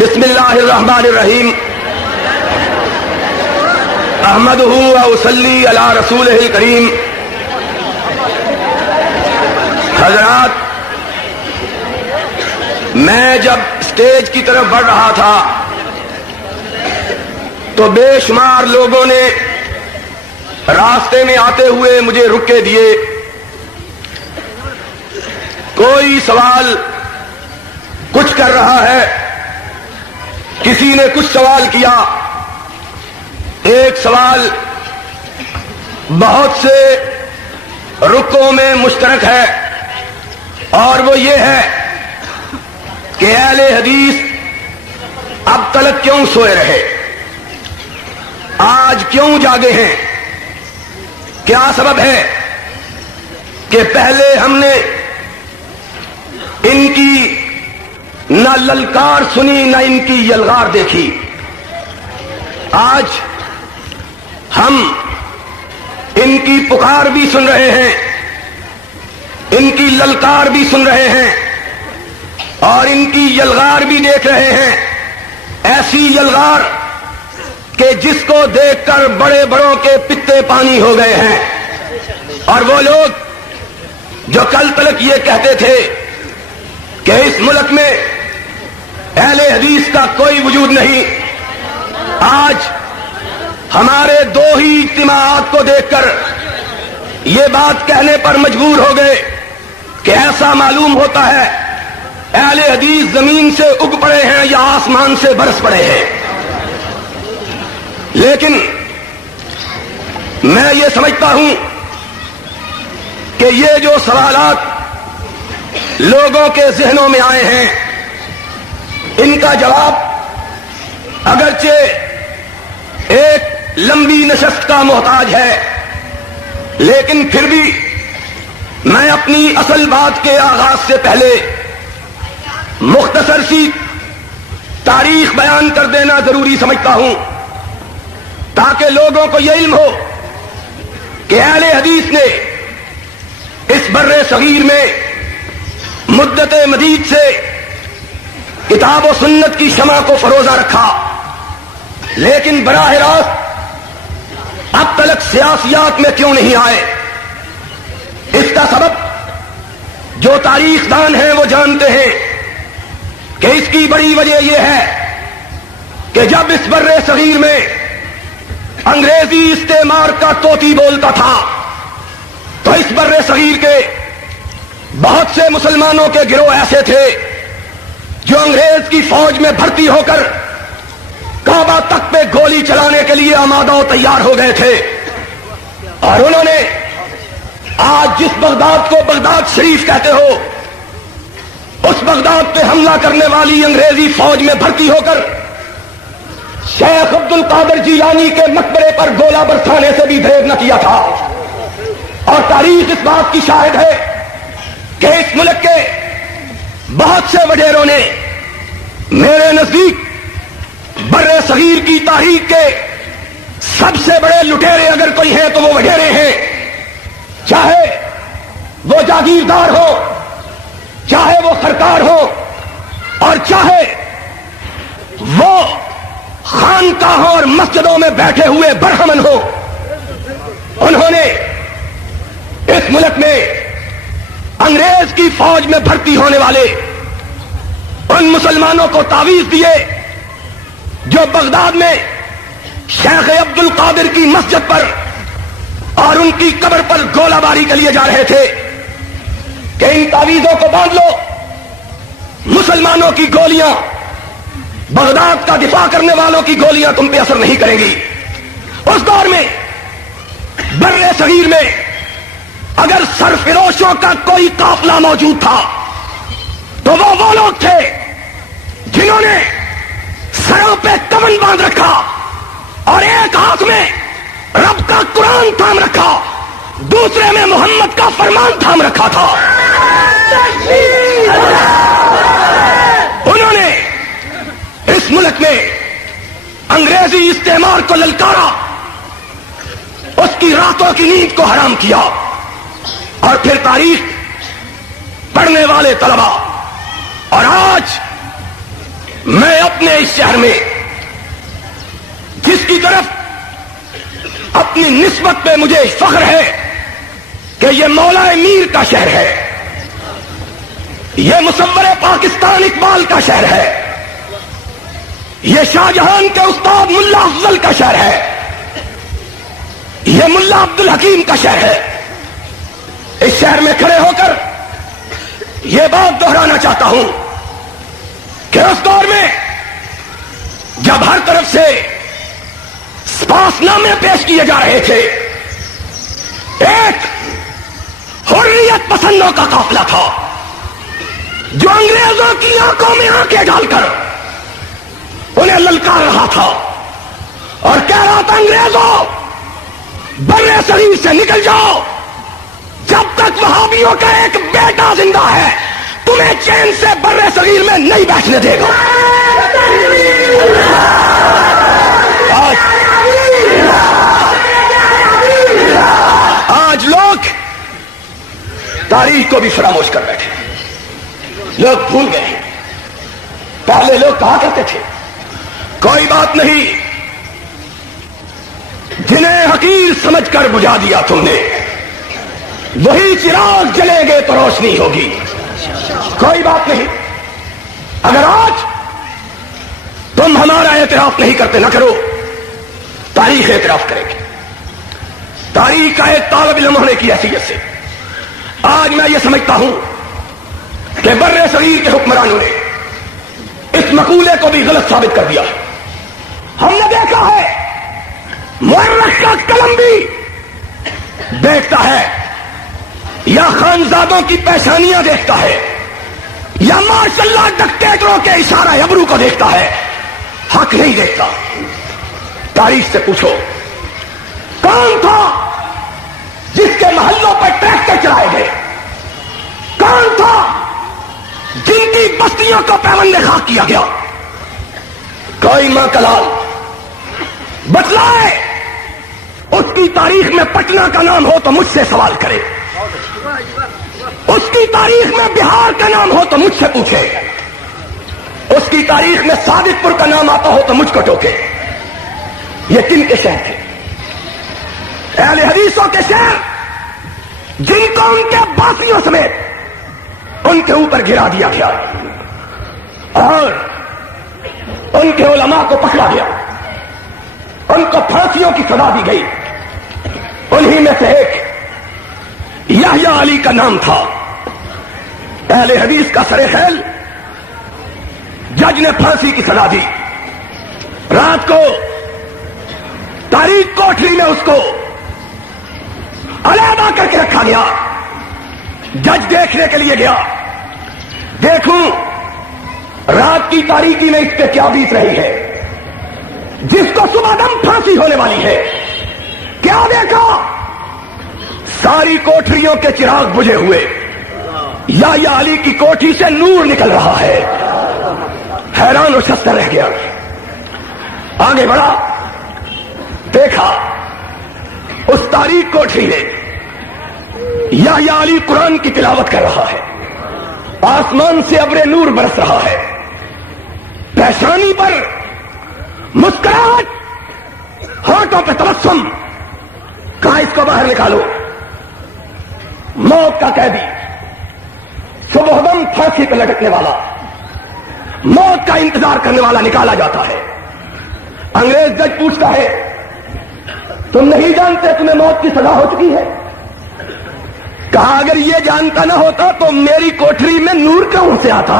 بسم اللہ الرحمن الرحیم احمدہ و اصلی علی رسولہ الکریم. حضرات، میں جب اسٹیج کی طرف بڑھ رہا تھا تو بے شمار لوگوں نے راستے میں آتے ہوئے مجھے رکے دیے. کوئی سوال کچھ کر رہا ہے، کسی نے کچھ سوال کیا. ایک سوال بہت سے رکوں میں مشترک ہے اور وہ یہ ہے کہ اہل حدیث اب تلک کیوں سوئے رہے، آج کیوں جاگے ہیں؟ کیا سبب ہے کہ پہلے ہم نے ان کی نہ للکار سنی نہ ان کی یلغار دیکھی. آج ہم ان کی پکار بھی سن رہے ہیں، ان کی للکار بھی سن رہے ہیں اور ان کی یلغار بھی دیکھ رہے ہیں. ایسی یلغار کہ جس کو دیکھ کر بڑے بڑوں کے پتے پانی ہو گئے ہیں. اور وہ لوگ جو کل تلک یہ کہتے تھے کہ اس ملک میں اہل حدیث کا کوئی وجود نہیں، آج ہمارے دو ہی اجتماعات کو دیکھ کر یہ بات کہنے پر مجبور ہو گئے کہ ایسا معلوم ہوتا ہے اہل حدیث زمین سے اگ پڑے ہیں یا آسمان سے برس پڑے ہیں. لیکن میں یہ سمجھتا ہوں کہ یہ جو سوالات لوگوں کے ذہنوں میں آئے ہیں، ان کا جواب اگرچہ ایک لمبی نشست کا محتاج ہے، لیکن پھر بھی میں اپنی اصل بات کے آغاز سے پہلے مختصر سی تاریخ بیان کر دینا ضروری سمجھتا ہوں تاکہ لوگوں کو یہ علم ہو کہ اہل حدیث نے اس بر صغیر میں مدت مدید سے کتاب و سنت کی شمع کو فروزہ رکھا، لیکن براہ راست اب تلک سیاسیات میں کیوں نہیں آئے. اس کا سبب جو تاریخ دان ہیں وہ جانتے ہیں کہ اس کی بڑی وجہ یہ ہے کہ جب اس بر صغیر میں انگریزی استعمار کا طوطی بولتا تھا تو اس بر صغیر کے بہت سے مسلمانوں کے گروہ ایسے تھے جو انگریز کی فوج میں بھرتی ہو کر کعبہ تک پہ گولی چلانے کے لیے آمادہ و تیار ہو گئے تھے. اور انہوں نے آج جس بغداد کو بغداد شریف کہتے ہو، اس بغداد پہ حملہ کرنے والی انگریزی فوج میں بھرتی ہو کر شیخ عبد القادر جیلانی کے مقبرے پر گولہ برسانے سے بھی دریغ نہ کیا تھا. اور تاریخ اس بات کی شاہد ہے کہ اس ملک کے بہت سے وڈیروں نے میرے نزدیک بر صغیر کی تاریخ کے سب سے بڑے لٹیرے اگر کوئی ہیں تو وہ وڈیرے ہیں، چاہے وہ جاگیردار ہو، چاہے وہ سرکار ہو، اور چاہے وہ خانقاہوں اور مسجدوں میں بیٹھے ہوئے برہمن ہو. انہوں نے اس ملک میں انگریز کی فوج میں بھرتی ہونے والے ان مسلمانوں کو تعویذ دیے جو بغداد میں شیخ عبد القادر کی مسجد پر اور ان کی قبر پر گولہ باری کے لیے جا رہے تھے کہ ان تعویذوں کو باندھ لو، مسلمانوں کی گولیاں، بغداد کا دفاع کرنے والوں کی گولیاں تم پہ اثر نہیں کریں گی. اس دور میں بر صغیر میں اگر سرفروشوں کا کوئی قافلہ موجود تھا تو وہ لوگ تھے جنہوں نے سروں پہ کمن باندھ رکھا اور ایک ہاتھ میں رب کا قرآن تھام رکھا، دوسرے میں محمد کا فرمان تھام رکھا تھا. انہوں نے اس ملک میں انگریزی استعمار کو للکارا، اس کی راتوں کی نیند کو حرام کیا. اور پھر تاریخ پڑھنے والے طلبا اور آج میں اپنے اس شہر میں جس کی طرف اپنی نسبت پہ مجھے فخر ہے کہ یہ مولا میر کا شہر ہے، یہ مصور پاکستان اقبال کا شہر ہے، یہ شاہجہان کے استاد ملا افضل کا شہر ہے، یہ ملا عبد الحکیم کا شہر ہے۔ اس شہر میں کھڑے ہو کر یہ بات دہرانا چاہتا ہوں کہ اس دور میں جب ہر طرف سے سپاس نامے پیش کیے جا رہے تھے، ایک حریت پسندوں کا قافلہ تھا جو انگریزوں کی آنکھوں میں آنکھیں ڈال کر انہیں للکار رہا تھا اور کہہ رہا تھا، انگریزوں برے صغیر سے نکل جاؤ، جب تک وہابیوں کا ایک بیٹا زندہ ہے تمہیں چین سے برے صغیر میں نہیں بیٹھنے دے گا۔ آج لوگ تاریخ کو بھی فراموش کر بیٹھے، لوگ بھول گئے۔ پہلے لوگ کہا کرتے تھے کوئی بات نہیں، جنہیں حقیر سمجھ کر بجھا دیا تم نے وہی چراغ جلیں گے تو روشنی ہوگی، کوئی بات نہیں۔ اگر آج تم ہمارا اعتراف نہیں کرتے، نہ کرو، تاریخ اعتراف کرے گی۔ تاریخ کا ایک طالب علم ہونے کی حیثیت سے آج میں یہ سمجھتا ہوں کہ بر صغیر کے حکمرانوں نے اس مقولے کو بھی غلط ثابت کر دیا۔ ہم نے دیکھا ہے مورخ کا قلم بھی دیکھتا ہے، یا خانزادوں کی پیشانیاں دیکھتا ہے، یا ماشاء اللہ ڈکٹیٹروں کے اشارہ ابرو کو دیکھتا ہے، حق نہیں دیکھتا۔ تاریخ سے پوچھو کون تھا جس کے محلوں پر ٹریکٹر چلائے گئے؟ کون تھا جن کی بستیوں کو پیوند خاک کیا گیا؟ کوئی ماں کلال بتلائے، اس کی تاریخ میں پٹنہ کا نام ہو تو مجھ سے سوال کرے، اس کی تاریخ میں بہار کا نام ہو تو مجھ سے پوچھے، اس کی تاریخ میں صادق پور کا نام آتا ہو تو مجھ کو ٹوکے۔ یہ کن کے شہر تھے؟ اہل حدیثوں کے شہر، جن کو ان کے باسیوں سمیت ان کے اوپر گرا دیا گیا اور ان کے علماء کو پکڑا گیا، ان کو پھانسیوں کی سزا دی گئی۔ انہی میں سے ایک یحییٰ علی کا نام تھا، اہل حدیث کا سر خیل۔ جج نے پھانسی کی سزا دی، رات کو تاریخ کوٹری میں اس کو علیحدہ کر کے رکھا گیا۔ جج دیکھنے کے لیے گیا، دیکھوں رات کی تاریکی میں اس پہ کیا بیت رہی ہے، جس کو صبح دم پھانسی ہونے والی ہے۔ کیا دیکھا؟ ساری کوٹریوں کے چراغ بجھے ہوئے، یحییٰ علی کی کوٹھی سے نور نکل رہا ہے۔ حیران و شستہ رہ گیا، آگے بڑھا، دیکھا اس تاریک کوٹھی میں یحییٰ علی قرآن کی تلاوت کر رہا ہے، آسمان سے ابر نور برس رہا ہے، پیشانی پر مسکراہٹ، ہونٹوں پہ تبسم۔ کہا اس کو باہر نکالو۔ موت کا قیدی، صبح دم پھانسی پہ لٹکنے والا، موت کا انتظار کرنے والا نکالا جاتا ہے۔ انگریز جج پوچھتا ہے، تم نہیں جانتے تمہیں موت کی سزا ہو چکی ہے؟ کہا اگر یہ جانتا نہ ہوتا تو میری کوٹری میں نور کہاں سے آتا؟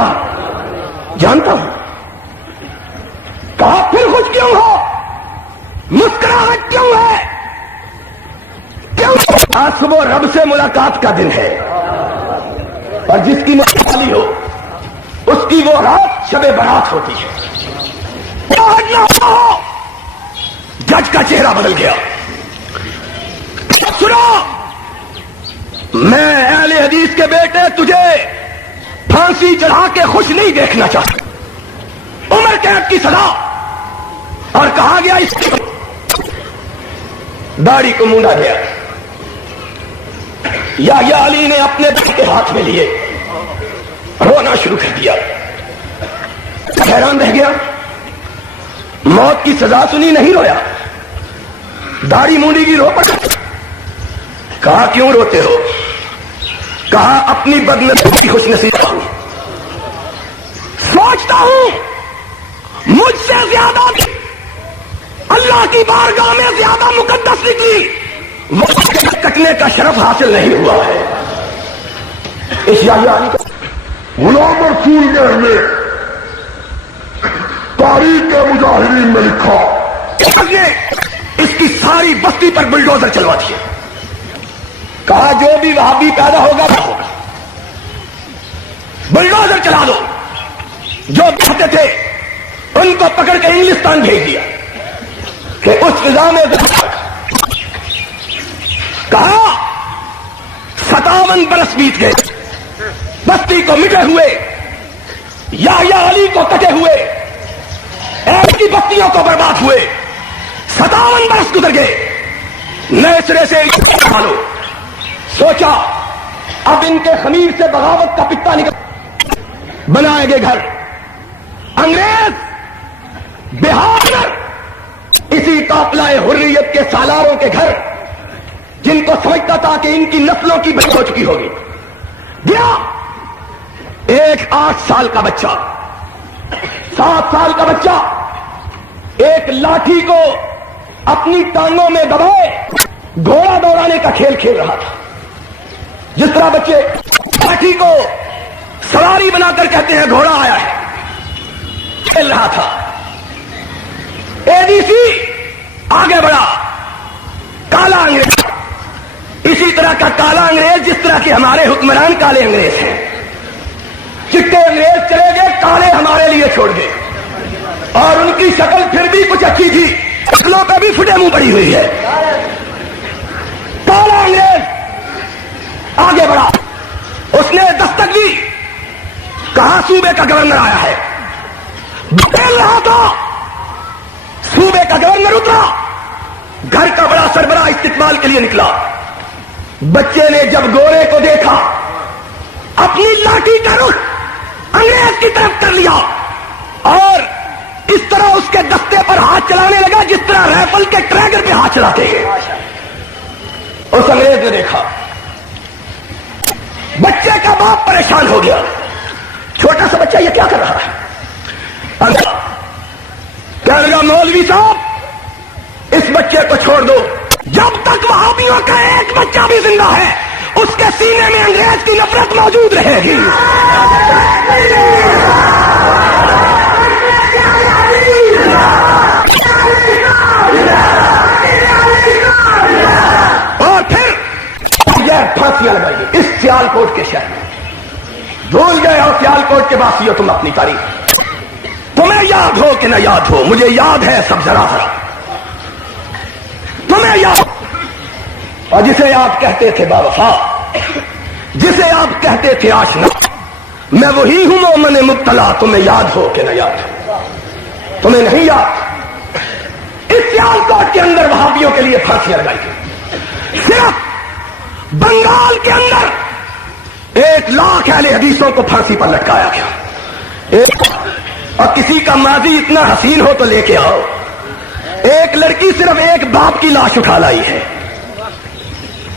جانتا ہوں۔ کہا پھر خوش کیوں ہو؟ مسکراہٹ کیوں ہے؟ کیوں؟ آج صبح رب سے ملاقات کا دن ہے، اور جس کی ملاقات ہو اس کی وہ رات شب برات ہوتی ہے۔ نہ ہو۔ جج کا چہرہ بدل گیا۔ سنو، میں اہل حدیث کے بیٹے تجھے پھانسی چڑھا کے خوش نہیں دیکھنا چاہتا، عمر قید کی سزا۔ اور کہا گیا اس کی داڑھی کو مونڈا گیا۔ یحییٰ علی نے اپنے بیٹے ہاتھ میں لیے، رونا شروع کر دیا۔ حیران رہ گیا، موت کی سزا سنی نہیں رویا، داڑھی مونڈی کی رو پڑا۔ کہا کیوں روتے ہو؟ کہا اپنی بدنصیبی کی خوش نصیب ہوں، سوچتا ہوں مجھ سے زیادہ اللہ کی بارگاہ میں زیادہ مقدس نکلی وہ کٹنے کا شرف حاصل نہیں ہوا ہے۔ اس یعنی غلام رسول گہر نے تاریخ کے مجاہرین میں لکھا، نے اس کی ساری بستی پر بلڈوزر چلوا دیے، کہا جو بھی وہابی پیدا ہوگا وہ ہوگا، بلڈوزر چلا دو، جو چاہتے تھے ان کو پکڑ کے انگلستان بھیج دیا کہ اس فضا میں کہا 57 برس بیت گئے، بستی کو مٹے ہوئے، یحییٰ علی کو کٹے ہوئے، ایسی بستیوں کو برباد ہوئے، 57 برس گزر گئے، نئے سرے سے ڈالو۔ سوچا اب ان کے خمیر سے بغاوت کا پتا نکل، بنائیں گے گھر۔ انگریز بہار اسی قافلہ حریت کے سالاروں کے گھر، جن کو سمجھتا تھا کہ ان کی نسلوں کی بچ ہو چکی ہوگی، گیا ایک 8 سال کا بچہ، 7 سال کا بچہ ایک لاٹھی کو اپنی ٹانگوں میں دبائے گھوڑا دوڑانے کا کھیل کھیل رہا تھا۔ جس طرح بچے لاٹھی کو سواری بنا کر کہتے ہیں گھوڑا آیا ہے، کھیل رہا تھا۔ اے ڈی سی آگے بڑھا، کالا انگریز، اسی طرح کا کالا انگریز جس طرح کے ہمارے حکمران کالے انگریز ہیں۔ چٹے انگریز چلے گئے، کالے ہمارے لیے چھوڑ گئے، اور ان کی شکل پھر بھی کچھ اچھی تھی، شکلوں پہ بھی پھٹے منہ پڑی ہوئی ہے۔ کالا انگریز آگے بڑھا، اس نے دستک دی، کہا صوبے کا گورنر آیا ہے، بھیل رہا تھا، صوبے کا گورنر اترا، گھر کا بڑا سربراہ استقبال کے لیے نکلا۔ بچے نے جب گورے کو دیکھا، اپنی لاٹھی کا رخ انگریز کی طرف کر لیا اور اس طرح اس کے دستے پر ہاتھ چلانے لگا جس طرح رائفل کے ٹریگر پہ ہاتھ چلاتے ہیں۔ اس انگریز نے دیکھا، بچے کا باپ پریشان ہو گیا، چھوٹا سا بچہ یہ کیا کر رہا ہے؟ کہنے لگا مولوی صاحب اس بچے کو چھوڑ دو، جب تک وہابیوں کا ایک بچہ بھی زندہ ہے اس کے سینے میں انگریز کی نفرت موجود رہے گی۔ اور پھر یہ پھانسیاں لگائیے اس سیال کوٹ کے شہر میں۔ بھول گئے ہو سیال کوٹ کے باسی ہو تم اپنی تاریخ، تمہیں یاد ہو کہ نہ یاد ہو، مجھے یاد ہے سب ذرا ذرا، تمہیں یاد۔ اور جسے آپ کہتے تھے با وفا، جسے آپ کہتے تھے آشنا، میں وہی ہوں مومن مبتلا، تمہیں یاد ہو کہ نہ یاد ہو، تمہیں نہیں یاد۔ اس سیال کوٹ کے اندر وہابیوں کے لیے پھانسیاں لگائی گئی، صرف بنگال کے اندر 1 لاکھ اہل حدیثوں کو پھانسی پر لٹکایا گیا۔ اور کسی کا ماضی اتنا حسین ہو تو لے کے آؤ۔ ایک لڑکی صرف ایک باپ کی لاش اٹھا لائی ہے،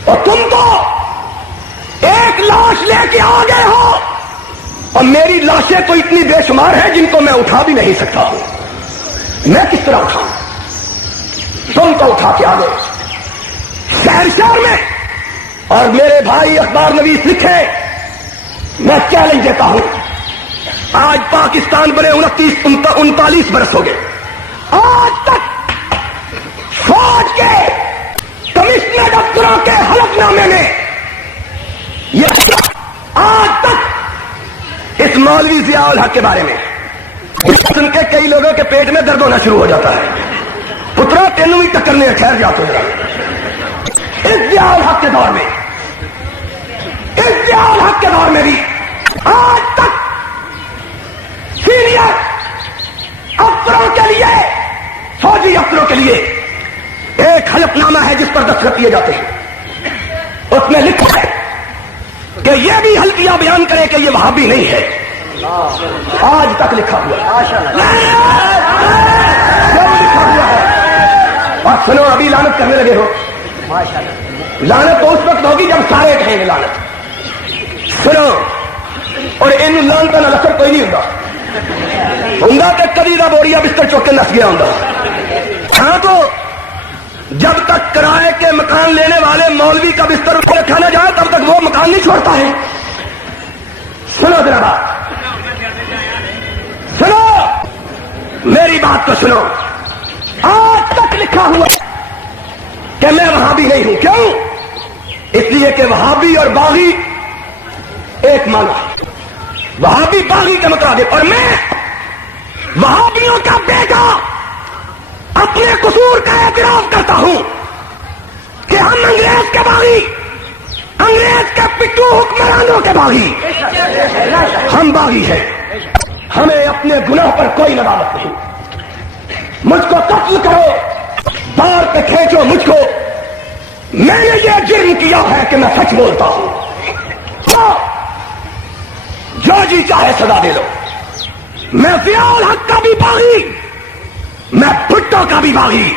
اور تم تو ایک لاش لے کے آ گئے ہو، اور میری لاشیں تو اتنی بے شمار ہیں جن کو میں اٹھا بھی نہیں سکتا ہوں، میں کس طرح اٹھاؤں؟ تم تو اٹھا کے آ گئے شہر شہر میں۔ اور میرے بھائی اخبار نویس لکھے، میں چیلنج دیتا ہوں، آج پاکستان بنے 39 برس ہو گئے، آج تک فوج کے کمشنر افسروں کے حلف نامے میں یہ آج تک اس مولوی ضیاء الحق کے بارے میں سن کے کئی لوگوں کے پیٹ میں درد ہونا شروع ہو جاتا ہے۔ پترا تینوں ہی ٹکرنے ٹھہر جاتے ذرا۔ اس ضیاء الحق کے دور میں، اس ضیاء الحق کے دور میں بھی آج تک سینئر افسروں کے لیے، فوجی افسروں کے لیے ایک حلف نامہ ہے جس پر دستخط کیے جاتے ہیں، اس میں لکھا ہے کہ یہ بھی حلفیہ بیان کرے کہ یہ وہابی نہیں ہے، آج تک لکھا ہوا لکھا ہوا ہے. اور سنو ابھی لعنت کرنے لگے ہو. لعنت تو اس وقت ہوگی جب سارے کہیں گے لعنت. سنو اور ان لعنت نہ لکر کوئی نہیں ہوں کہ کبھی کا بوریا بستر چوک کے نس گیا ہوں. ہاں تو جب تک کرائے کے مکان لینے والے مولوی کا بستر اس کو رکھا نہ جائے تب تک وہ مکان نہیں چھوڑتا ہے. سنو ذرا بات, سنو میری بات تو سنو. آج تک لکھا ہوا کہ میں وہابی نہیں ہوں. کیوں؟ اس لیے کہ وہابی اور باغی ایک معنی ہے. وہابی باغی کے مطابق, اور میں وہابیوں کا بیٹا اپنے قصور کا اعتراف کرتا ہوں کہ ہم انگریز کے باغی, انگریز کے پٹو حکمرانوں کے باغی, ہم باغی ہیں. ہمیں اپنے گناہ پر کوئی ندامت نہیں. مجھ کو قتل کرو, بار پہ کھینچو مجھ کو, میں نے یہ جرم کیا ہے کہ میں سچ بولتا ہوں. جو جی چاہے سزا دے دو. میں ضیاء الحق کا بھی باغی, میں بھٹو کا بھی باغی,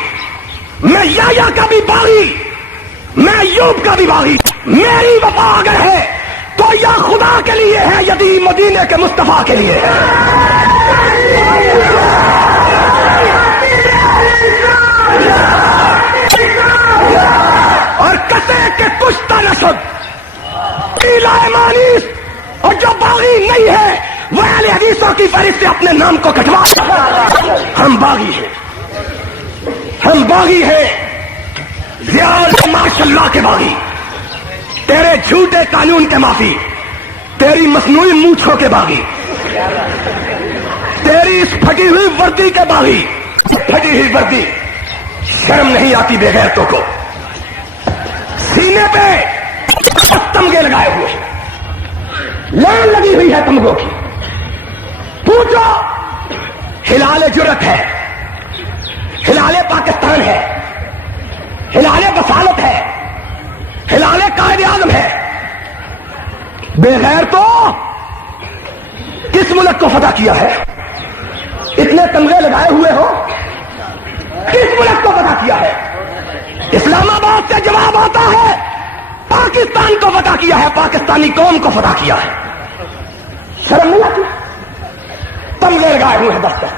میں یحییٰ کا بھی باغی, میں ایوب کا بھی باغی. میری وفا اگر ہے تو یا خدا کے لیے ہے یا مدینے کے مصطفیٰ کے لیے ہے. اور کسے کے کشتہ نسب پیلا مانیس, اور جو باغی نہیں ہے وہ اہل حدیثوں کی فہرست سے اپنے نام کو کٹوا. ہم باغی ہیں, ہم باغی ہیں. ضیاء ماشاء اللہ کے باغی, تیرے جھوٹے قانون کے معافی, تیری مصنوعی مونچھوں کے باغی, تیری اس پھٹی ہوئی وردی کے باغی. پھٹی ہوئی وردی, شرم نہیں آتی بے غیرتوں کو. سینے پہ تمغے لگائے ہوئے, لائن لگی ہوئی ہے تمغوں کی. پوچھو, ہلال جرت ہے, ہلال پاکستان ہے, ہلال بصالت ہے, ہلال قائد اعظم ہے. بے غیر تو کس ملک کو فتح کیا ہے؟ اتنے تمغے لگائے ہوئے ہو, کس ملک کو فتح کیا ہے؟ اسلام آباد سے جواب آتا ہے پاکستان کو فتح کیا ہے, پاکستانی قوم کو فتح کیا ہے. شرم نہیں آتی؟ تمغے لگائے ہوئے ہیں دفتر.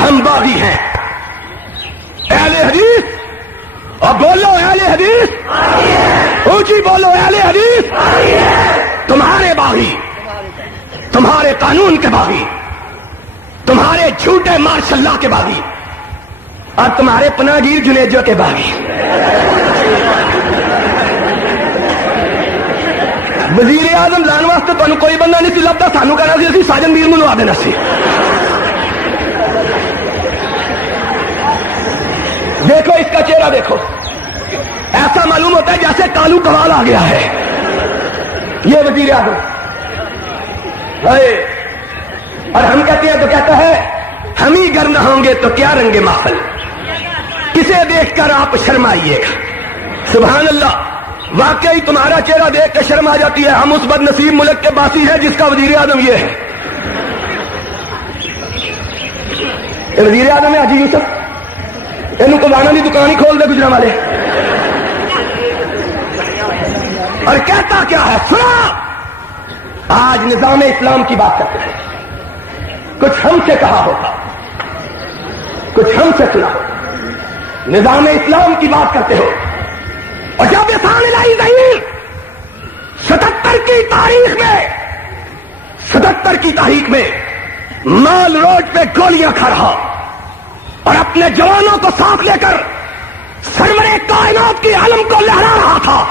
ہم باغی ہیں, اہل حدیث. اور بولو اہل حدیث, اونچی بولو اہل حدیث. تمہارے باغی, تمہارے قانون کے باغی, تمہارے جھوٹے ماشاء اللہ کے باغی, اور تمہارے پناگیر جنیجو کے باغی. وزیر اعظم لان واسطے تمہیں کوئی بندہ نہیں سی لبتا, سانو کہنا سی اسی ساجن میر منوا دینا سی. دیکھو اس کا چہرہ دیکھو, ایسا معلوم ہوتا ہے جیسے کالو کوال آ گیا ہے. یہ وزیر اعظم اور ہم کہتے ہیں تو کہتا ہے ہم ہی گر نہ ہوں گے تو کیا رنگ محفل, کسے دیکھ کر آپ شرمائیے گا. سبحان اللہ, واقعی تمہارا چہرہ دیکھ کے شرم آ جاتی ہے. ہم اس بد نصیب ملک کے باسی ہیں جس کا وزیر اعظم یہ ہے. وزیر اعظم ہے حاجی یوسف, انہوں کو لانا نہیں دکان ہی کھول دے گجرا والے. اور کہتا کیا ہے سنا, آج نظام اسلام کی بات کرتے ہیں. کچھ ہم سے کہا ہوگا, کچھ ہم سے سنا ہوگا. نظام اسلام کی بات کرتے ہو, اور جب احسان الہی ظہیر 77 کی تاریخ میں, 77 کی تاریخ میں مال روڈ پہ گولیاں کھا رہا اور اپنے جوانوں کو ساتھ لے کر سرور کائنات کی علم کو لہرا رہا تھا,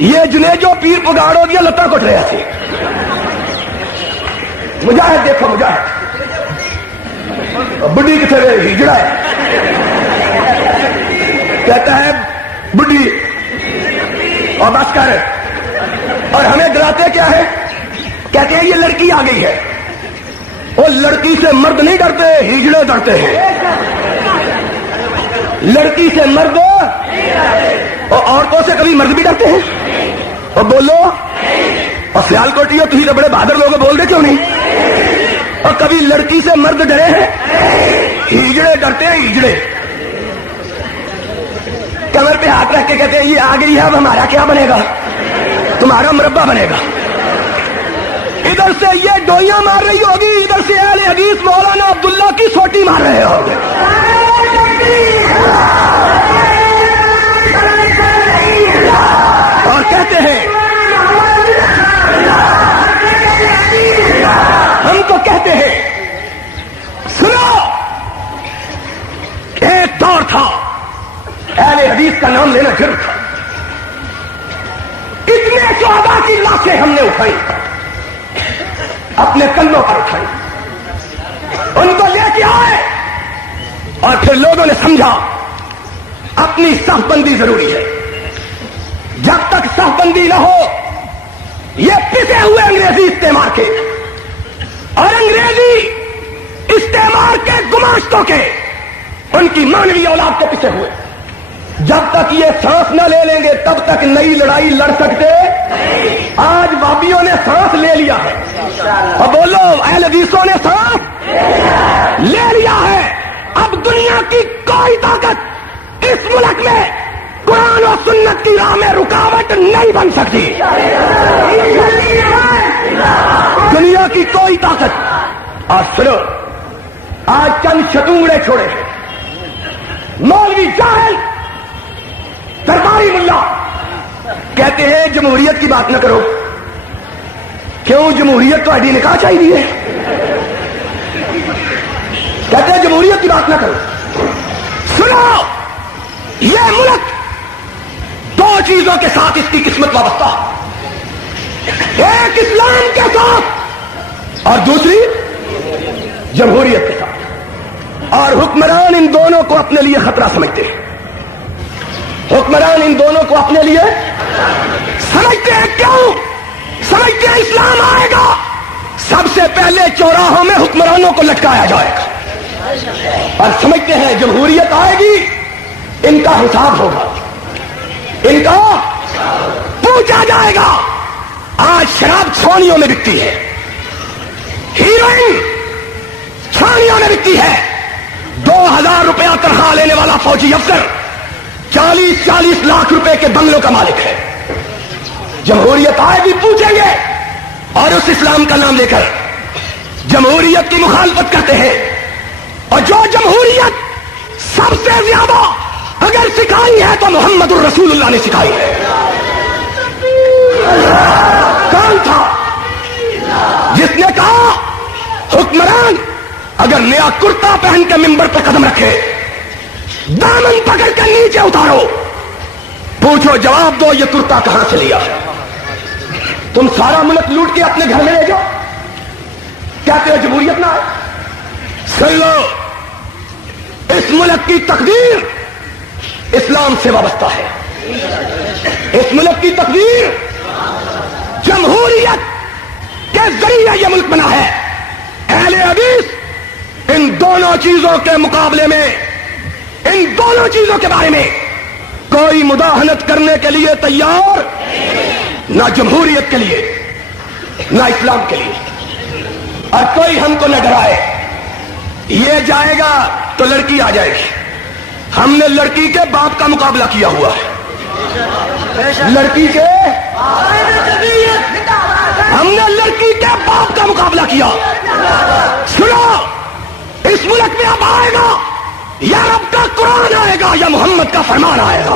یہ جنیجو پیر پگاڑوں کی لتا کٹ رہے تھے. مجاہد دیکھو, مجاہد بڈی کتنے رہے ہجڑا ہے, کہتا ہے بڈی اور بس کر. اور ہمیں ڈراتے کیا ہے, کہتے ہیں یہ لڑکی آ گئی ہے. وہ لڑکی سے مرد نہیں ڈرتے, ہجڑے ڈرتے ہیں. لڑکی سے مرد, اور عورتوں سے کبھی مرد بھی ڈرتے ہیں. اور بولو, اور سیال کوٹی ہو تھی تو بڑے بہادر لوگ بول دے کیوں نہیں؟ اور کبھی لڑکی سے مرد ڈرے ہیں؟ ہیجڑے ڈرتے ہیں، ہیجڑے کمر پہ ہاتھ رکھ کے کہتے ہیں یہ آ گئی ہے، اب ہمارا کیا بنے گا؟ تمہارا مربع بنے گا۔ ادھر سے یہ ڈوئیاں مار رہی ہوگی، ادھر سے اہل حدیث مولانا عبداللہ کی سوٹی مار رہے ہوں گے۔ اور کہتے ہیں ہم تو کہتے ہیں سنو، ایک دور تھا اہل حدیث کا نام لینا جرم تھا، اتنے شہداء کی لاشیں ہم نے اٹھائی، اپنے کندھوں پر اٹھائی، ان کو لے کے آئے، اور پھر لوگوں نے سمجھا اپنی صف بندی ضروری ہے۔ جب تک صف بندی نہ ہو، یہ پسے ہوئے انگریزی استعمار کے اور انگریزی استعمار کے گماشتوں کے، ان کی مانوی اولاد کے پیچھے ہوئے، جب تک یہ سانس نہ لے لیں گے تب تک نئی لڑائی لڑ سکتے۔ آج وابیوں نے سانس لے لیا ہے، اور بولو اہل حدیثوں نے سانس لے لیا ہے۔ اب دنیا کی کوئی طاقت اس ملک میں قرآن و سنت کی راہ میں رکاوٹ نہیں بن سکتی، دنیا کی کوئی طاقت۔ اور سنو، آج چند شتونگڑے چھوڑے ہیں، مولوی جاہل درباری ملا کہتے ہیں جمہوریت کی بات نہ کرو۔ کیوں؟ جمہوریت تو آئی ڈی نکاح چاہیے ہے، کہتے ہیں جمہوریت کی بات نہ کرو۔ سنو، یہ ملک دو چیزوں کے ساتھ اس کی قسمت وابستہ، ایک اسلام کے ساتھ اور دوسری جمہوریت کے ساتھ، اور حکمران ان دونوں کو اپنے لیے خطرہ سمجھتے ہیں، حکمران ان دونوں کو اپنے لیے سمجھتے ہیں۔ کیوں سمجھتے ہیں؟ اسلام آئے گا، سب سے پہلے چوراہوں میں حکمرانوں کو لٹکایا جائے گا، اور سمجھتے ہیں جمہوریت آئے گی، ان کا حساب ہوگا، ان کا پوچھا جائے گا۔ آج شراب چھاؤنیوں میں بکتی ہے، ہیروئن چھاؤنیوں میں بکتی ہے، 2000 روپیہ تنخواہ لینے والا فوجی افسر 40-40 لاکھ روپے کے بنگلوں کا مالک ہے۔ جمہوریت آئے گی، پوچھیں گے، اور اس اسلام کا نام لے کر جمہوریت کی مخالفت کرتے ہیں۔ اور جو جمہوریت سب سے زیادہ اگر سکھائی ہے تو محمد الرسول اللہ نے سکھائی ہے۔ کون تھا جس نے کہا حکمران اگر نیا کرتا پہن کے ممبر پہ قدم رکھے، دامن پکڑ کے نیچے اتارو، پوچھو جواب دو یہ کرتا کہاں سے لیا؟ تم سارا ملک لوٹ کے اپنے گھر میں لے جاؤ، کہتے ہو جمہوریت نہ آئے؟ سن لو، اس ملک کی تقدیر اسلام سے وابستہ ہے، اس ملک کی تقدیر جمہوریت کے ذریعے یہ ملک بنا ہے۔ اہل حدیث ان دونوں چیزوں کے مقابلے میں، ان دونوں چیزوں کے بارے میں کوئی مداہنت کرنے کے لیے تیار، نہ جمہوریت کے لیے نہ اسلام کے لیے۔ اور کوئی ہم کو نہ ڈرائے، یہ جائے گا تو لڑکی آ جائے گی، ہم نے لڑکی کے باپ کا مقابلہ کیا ہوا ہے، لڑکی کے ہم نے لڑکی کے باپ کا مقابلہ کیا۔ سنو، اس ملک میں اب آئے گا، یا رب کا قرآن آئے گا یا محمد کا فرمان آئے گا۔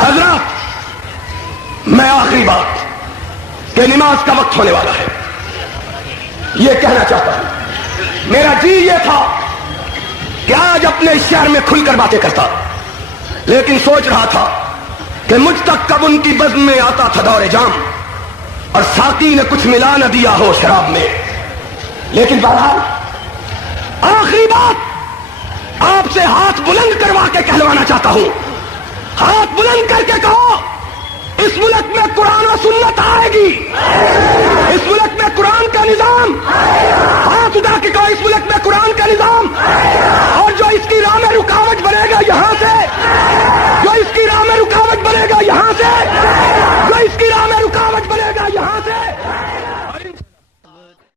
حضرات، میں آخری بات کہ نماز کا وقت ہونے والا ہے یہ کہنا چاہتا ہوں۔ میرا جی یہ تھا کہ آج اپنے شہر میں کھل کر باتیں کرتا، لیکن سوچ رہا تھا کہ مجھ تک کب ان کی بزم میں آتا تھا دور جام، اور ساقی نے کچھ ملا نہ دیا ہو شراب میں۔ لیکن بہرحال آخری بات آپ سے ہاتھ بلند کروا کے کہلوانا چاہتا ہوں، ہاتھ بلند کر کے کہو اس ملک میں قرآن و سنت آئے گی، اس ملک میں قرآن کا نظام، ہاتھ اٹھا کے کہو اس ملک میں قرآن کا نظام